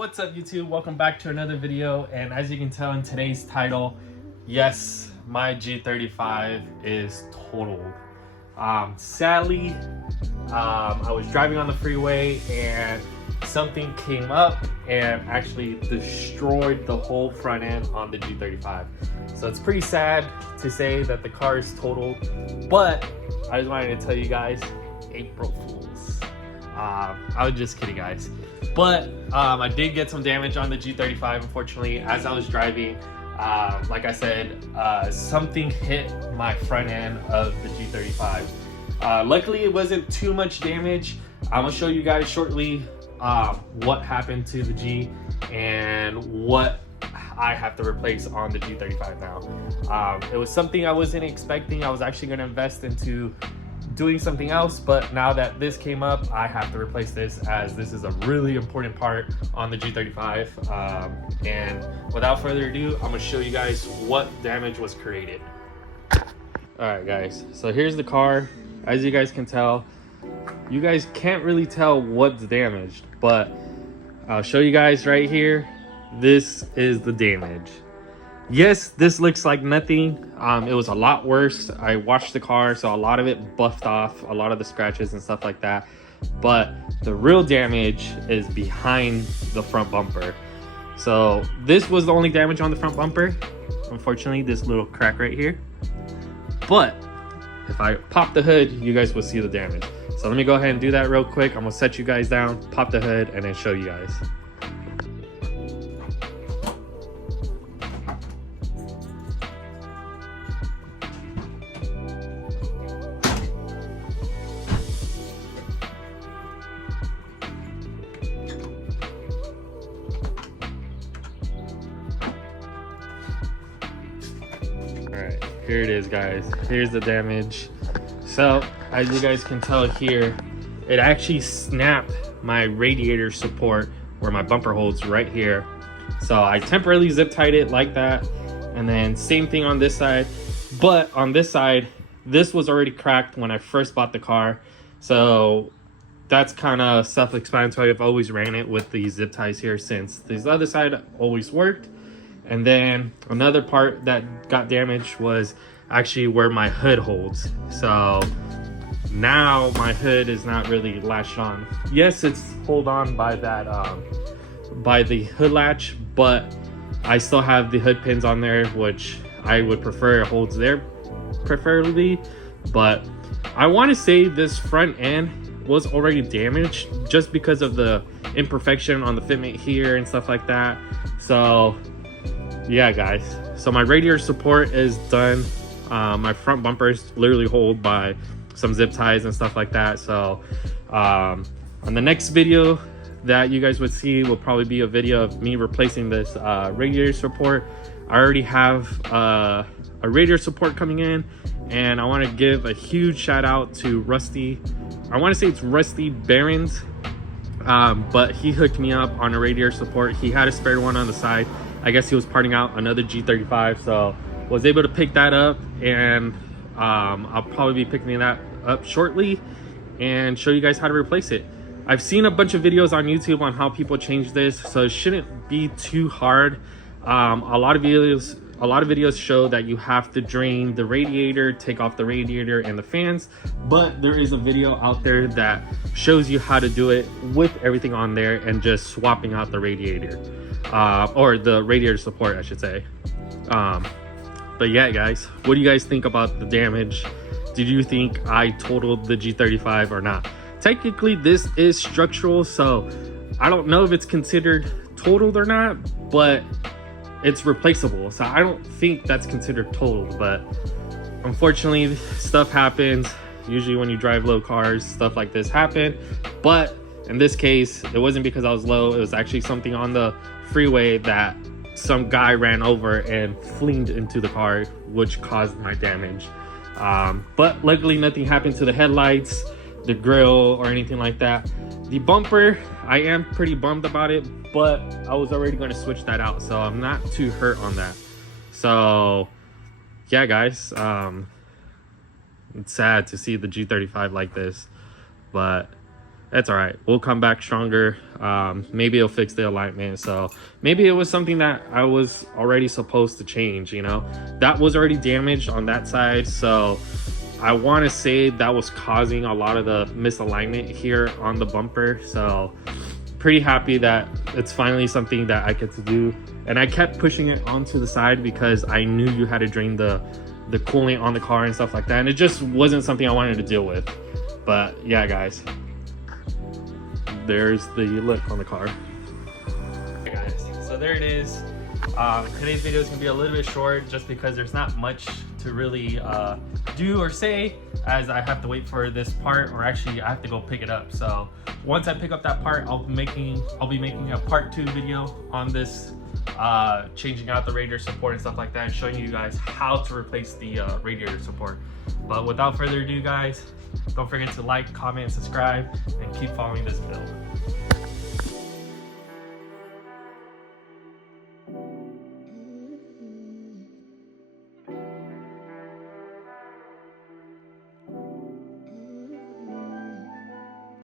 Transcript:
What's up, YouTube? Welcome back to another video. And as you can tell in today's title, yes, my G35 is totaled. Sadly, I was driving on the freeway and something came up and actually destroyed the whole front end on the G35. So it's pretty sad to say that the car is totaled, but I just wanted to tell you guys, April Fools. I was just kidding, guys. But I did get some damage on the G35, unfortunately, as I was driving. Like I said, something hit my front end of the G35. Luckily, it wasn't too much damage. I'm gonna show you guys shortly what happened to the G and what I have to replace on the G35 now. It was something I wasn't expecting. I was actually gonna invest into doing something else, but now that this came up, I have to replace this, as this is a really important part on the G35. And without further ado, I'm gonna show you guys what damage was created. All right, guys, so here's the car. As you guys can tell, you guys can't really tell what's damaged, but I'll show you guys right here. This is the damage. Yes, this looks like nothing. It was a lot worse. I washed the car, so a lot of it buffed off, a lot of the scratches and stuff like that. But the real damage is behind the front bumper. So this was the only damage on the front bumper. Unfortunately, this little crack right here. But if I pop the hood, you guys will see the damage. So let me go ahead and do that real quick. I'm gonna set you guys down, pop the hood, and then show you guys. Alright, here it is, guys. Here's the damage. So as you guys can tell here, it actually snapped my radiator support where my bumper holds right here. So I temporarily zip tied it like that, and then same thing on this side. But on this side, this was already cracked when I first bought the car, so that's kind of self-explanatory. I've always ran it with these zip ties here since this other side always worked. And then another part that got damaged was actually where my hood holds. So now my hood is not really latched on. Yes, it's hold on by that by the hood latch, but I still have the hood pins on there, which I would prefer it holds there preferably. But I want to say this front end was already damaged just because of the imperfection on the fitment here and stuff like that. So yeah, guys, so my radiator support is done. My front bumpers literally hold by some zip ties and stuff like that. So on the next video that you guys would see will probably be a video of me replacing this radiator support. I already have a radiator support coming in, and I want to give a huge shout out to Rusty. I want to say it's Rusty Bearings, but he hooked me up on a radiator support. He had a spare one on the side. I guess he was parting out another G35, so was able to pick that up, and I'll probably be picking that up shortly and show you guys how to replace it. I've seen a bunch of videos on YouTube on how people change this, so it shouldn't be too hard. A lot of videos show that you have to drain the radiator, take off the radiator and the fans, but there is a video out there that shows you how to do it with everything on there and just swapping out the radiator, or the radiator support, I should say. But yeah, guys, what do you guys think about the damage? Did you think I totaled the G35 or not? Technically, this is structural, so I don't know if it's considered totaled or not, but it's replaceable, so I don't think that's considered totaled. But unfortunately, stuff happens. Usually when you drive low cars, stuff like this happen. But in this case, it wasn't because I was low. It was actually something on the freeway that some guy ran over and flinged into the car, which caused my damage. But luckily nothing happened to the headlights, the grill, or anything like that. The bumper, I am pretty bummed about it, but I was already going to switch that out, so I'm not too hurt on that. So yeah, guys, it's sad to see the G35 like this, but That's all right. We'll come back stronger. Maybe it'll fix the alignment. So maybe it was something that I was already supposed to change, you know? That was already damaged on that side. So I want to say that was causing a lot of the misalignment here on the bumper. So pretty happy that it's finally something that I get to do. And I kept pushing it onto the side because I knew you had to drain the coolant on the car and stuff like that. And it just wasn't something I wanted to deal with. But yeah, guys, there's the look on the car. Hey guys, so there it is. Today's video is gonna be a little bit short just because there's not much to really do or say, as I have to wait for this part, or actually I have to go pick it up. So once I pick up that part, I'll be making a part 2 video on this, changing out the radiator support and stuff like that, and showing you guys how to replace the radiator support. But without further ado, guys, don't forget to like, comment, and subscribe, and keep following this build.